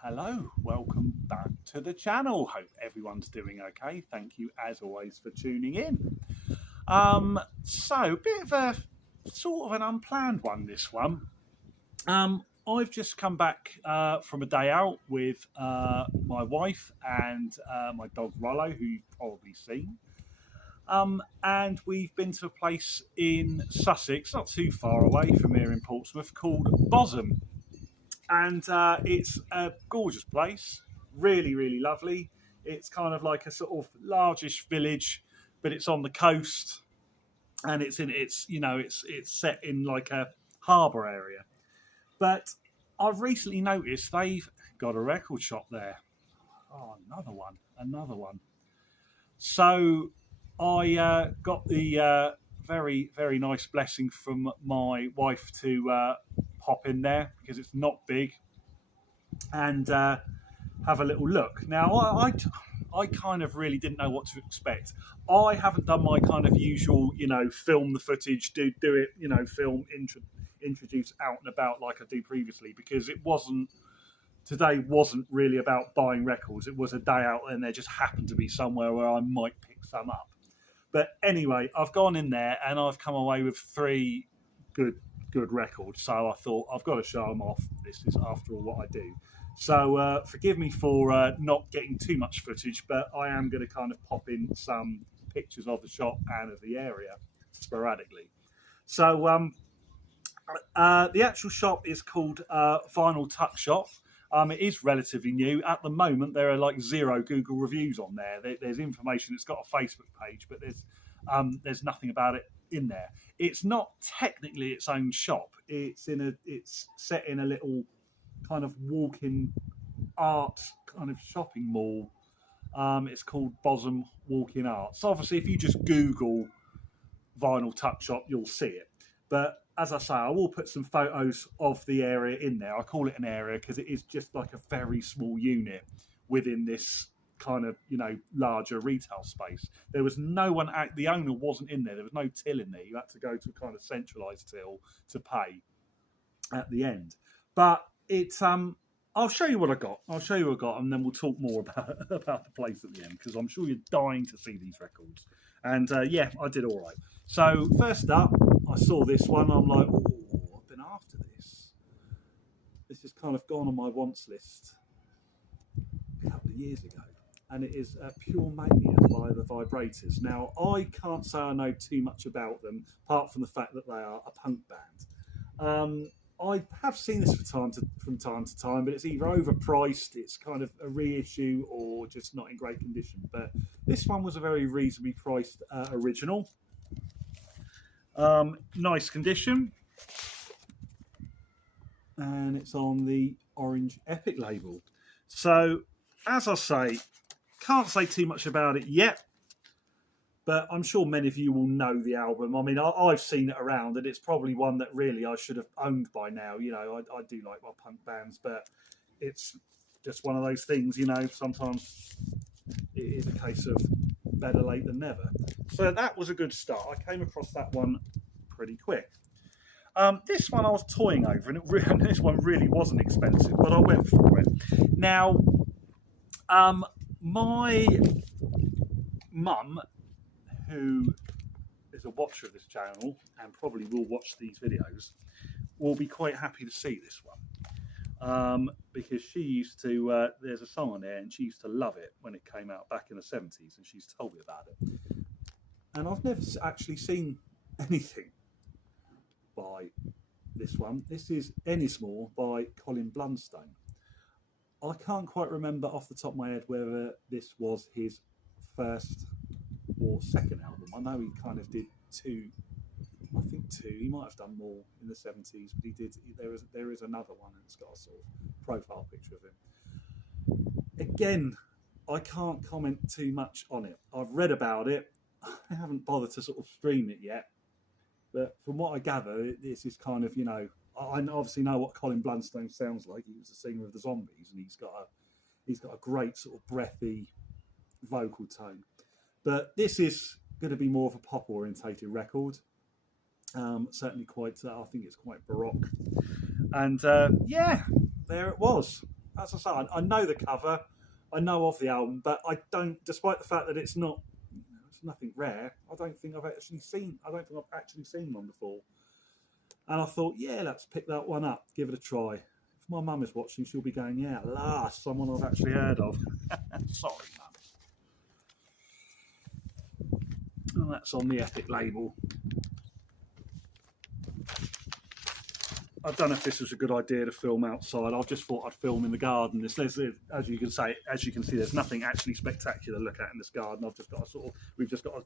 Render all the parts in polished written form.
Hello, welcome back to the channel. Hope everyone's doing okay. Thank you as always for tuning in. So a bit of a sort of an unplanned one, this one. I've just come back from a day out with my wife and my dog Rollo, who you've probably seen. And we've been to a place in Sussex, not too far away from here in Portsmouth, called Bosom. And it's a gorgeous place, really, really lovely. It's kind of like a sort of largish village, but it's on the coast, and it's set in like a harbour area. But I've recently noticed they've got a record shop there. Oh, another one. So I got the very, very nice blessing from my wife to pop in there because it's not big and have a little look. Now, I kind of really didn't know what to expect. I haven't done my kind of usual, film the footage, do it, film, introduce out and about like I do previously, because today wasn't really about buying records. It was a day out and there just happened to be somewhere where I might pick some up. But anyway, I've gone in there and I've come away with three good records. So I thought I've got to show them off. This is, after all, what I do. So forgive me for not getting too much footage, but I am going to kind of pop in some pictures of the shop and of the area sporadically. So the actual shop is called Vinyl Tuck Shop. It is relatively new. At the moment, there are like 0 Google reviews on there. There's information. It's got a Facebook page, but there's nothing about it in there. It's not technically its own shop. It's set in a little kind of walk-in art kind of shopping mall. It's called Bosom Walk-in Art. So obviously, if you just Google Vinyl Tuck Shop, you'll see it. But as I say, I will put some photos of the area in there. I call it an area because it is just like a very small unit within this kind of, larger retail space. There was no one out, the owner wasn't in there. There was no till in there. You had to go to a kind of centralised till to pay at the end. But it's, I'll show you what I got. And then we'll talk more about the place at the end, because I'm sure you're dying to see these records. And yeah, I did all right. So first up, I saw this one. I'm like, oh, I've been after this. This has kind of gone on my wants list a couple of years ago. And it is Pure Mania by the Vibrators. Now, I can't say I know too much about them, apart from the fact that they are a punk band. I have seen this from time to time, but it's either overpriced, it's kind of a reissue, or just not in great condition. But this one was a very reasonably priced original. Nice condition. And it's on the Orange Epic label. So, as I say, can't say too much about it yet, but I'm sure many of you will know the album. I mean, I've seen it around, and it's probably one that really I should have owned by now. I do like my punk bands, but it's just one of those things, sometimes it is a case of better late than never. So that was a good start. I came across that one pretty quick. This one I was toying over, and this one really wasn't expensive, but I went for it. Now, my mum, who is a watcher of this channel and probably will watch these videos, will be quite happy to see this one, because she used to, there's a song on there and she used to love it when it came out back in the 70s, and she's told me about it. And I've never actually seen anything by this one. This is Ennismore by Colin Blunstone. I can't quite remember off the top of my head whether this was his first or second album. I know he kind of did two. He might have done more in the 70s, but he did. There is another one, and it's got a sort of profile picture of him. Again, I can't comment too much on it. I've read about it. I haven't bothered to sort of stream it yet, but from what I gather, this is kind of, I obviously know what Colin Blunstone sounds like. He was the singer of the Zombies, and he's got a great sort of breathy vocal tone. But this is going to be more of a pop orientated record. Certainly quite, I think it's quite baroque. And yeah, there it was. as I say, I know the cover, I know of the album, but I don't. Despite the fact that it's not, it's nothing rare. I don't think I've actually seen one before. And I thought, yeah, let's pick that one up, give it a try. If my mum is watching, she'll be going, yeah, last someone I've actually heard of. Sorry, mum. And that's on the Epic label. I don't know if this was a good idea to film outside. I just thought I'd film in the garden. As you can see, there's nothing actually spectacular to look at in this garden. We've just got a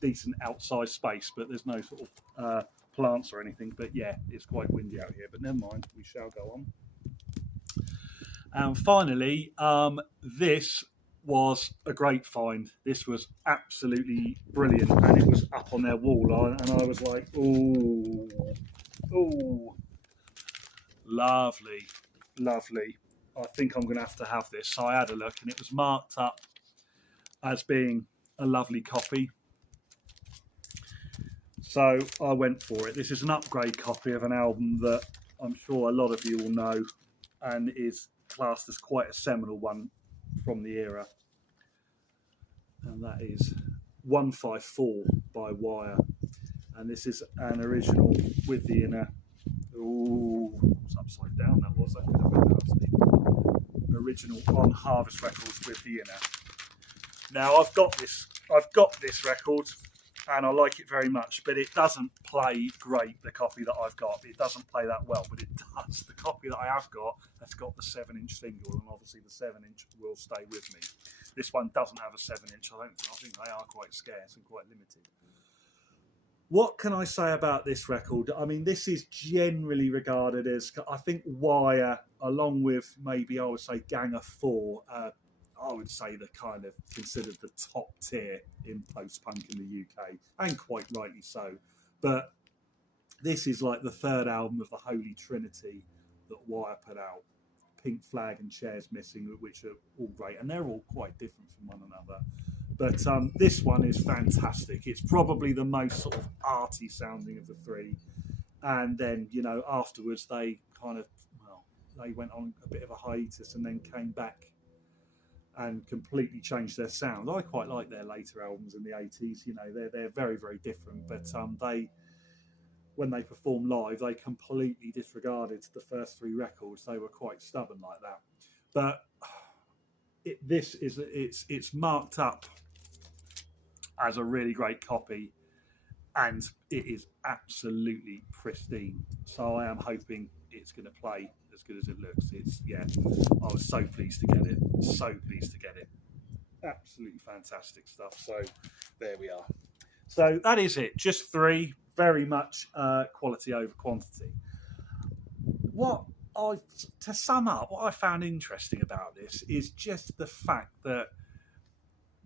decent outside space, but there's no sort of plants or anything. But yeah, it's quite windy out here. But never mind, we shall go on. And finally, this was a great find. This was absolutely brilliant, and it was up on their wall, and I was like, oh. Lovely. I think I'm going to have this. So I had a look, and it was marked up as being a lovely copy. So I went for it. This is an upgrade copy of an album that I'm sure a lot of you will know, and is classed as quite a seminal one from the era. And that is 154 by Wire. And this is an original with the inner. Ooh, it's upside down. That could have been nasty. Original on Harvest Records with the inner. Now I've got this record, and I like it very much, but it doesn't play great. The copy that I've got, it doesn't play that well, but it does. The copy that I have got has got the 7-inch single, and obviously the 7-inch will stay with me. This one doesn't have a 7-inch. I think they are quite scarce and quite limited. What can I say about this record? I mean, this is generally regarded as, I think, Wire, along with maybe I would say Gang of Four, I would say the kind of considered the top tier in post-punk in the UK, and quite rightly so. But this is like the third album of the Holy Trinity that Wire put out. Pink Flag and Chairs Missing, which are all great, and they're all quite different from one another. But this one is fantastic. It's probably the most sort of arty sounding of the three. And then, afterwards they they went on a bit of a hiatus and then came back and completely changed their sound. I quite like their later albums in the 80s. They're very, very different. But when they performed live, they completely disregarded the first three records. They were quite stubborn like that. But it's marked up as a really great copy, and it is absolutely pristine. So I am hoping it's going to play as good as it looks. I was so pleased to get it. Absolutely fantastic stuff. So there we are. So that is it. Just three, very much quality over quantity. To sum up, what I found interesting about this is just the fact that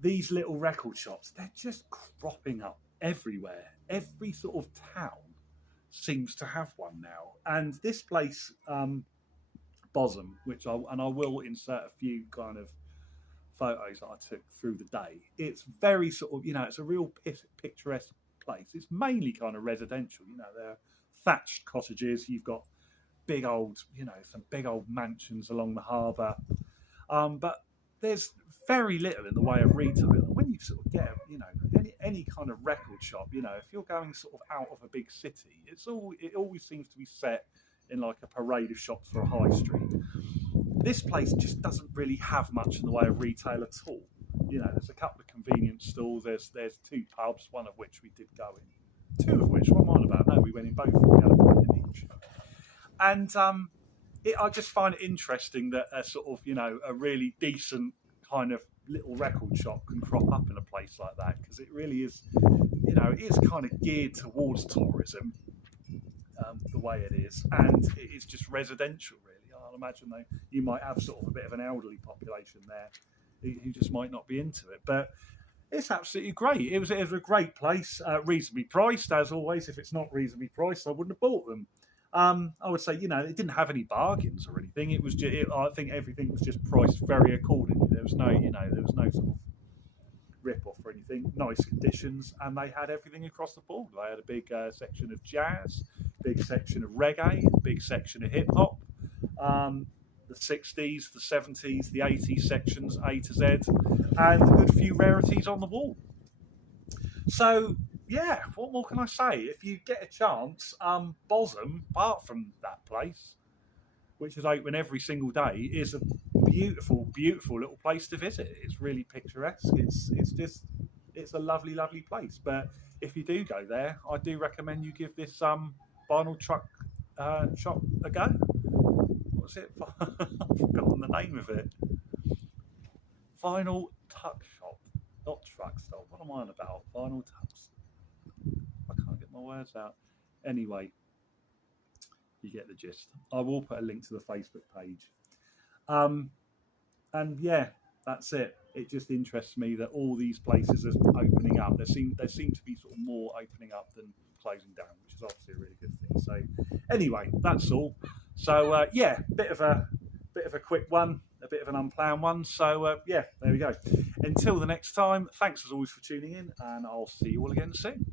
these little record shops, they're just cropping up everywhere. Every sort of town seems to have one now. And this place, Bosom, I will insert a few kind of photos that I took through the day. It's very sort of, it's a real picturesque place. It's mainly kind of residential. There are thatched cottages. You've got big old, some big old mansions along the harbour. But there's very little in the way of retail. When you sort of get, any kind of record shop, if you're going sort of out of a big city, it always seems to be set in like a parade of shops for a high street. This place just doesn't really have much in the way of retail at all. There's a couple of convenience stores. There's two pubs, one of which we did go in. Two of which, what am I on about? No, we went in both. We had a pint in each. And I just find it interesting that a sort of, a really decent kind of little record shop can crop up in a place like that, because it really is, it is kind of geared towards tourism, the way it is, and it is just residential, really. I'll imagine you might have sort of a bit of an elderly population there who just might not be into it, but it's absolutely great. It was a great place, reasonably priced, as always. If it's not reasonably priced, I wouldn't have bought them. I would say, it didn't have any bargains or anything. It was I think everything was just priced very accordingly. There was no sort of rip-off or anything. Nice conditions, and they had everything across the board. They had a big section of jazz, big section of reggae, big section of hip-hop. the 60s, the 70s, the 80s sections, A to Z, and a good few rarities on the wall. So, yeah, what more can I say? If you get a chance, Bosom, apart from that place, which is open every single day, is a beautiful, beautiful little place to visit. It's really picturesque. It's a lovely, lovely place. But if you do go there, I do recommend you give this vinyl truck shop a go. What's it? I've forgotten the name of it. Vinyl Tuck Shop, not truck stop. What am I on about? Vinyl Tucks. I can't get my words out. Anyway, you get the gist. I will put a link to the Facebook page. And yeah, that's it. It just interests me that all these places are opening up. There seem to be sort of more opening up than closing down, which is obviously a really good thing. So anyway, that's all. So yeah, bit of a quick one, a bit of an unplanned one. So yeah, there we go. Until the next time, thanks as always for tuning in, and I'll see you all again soon.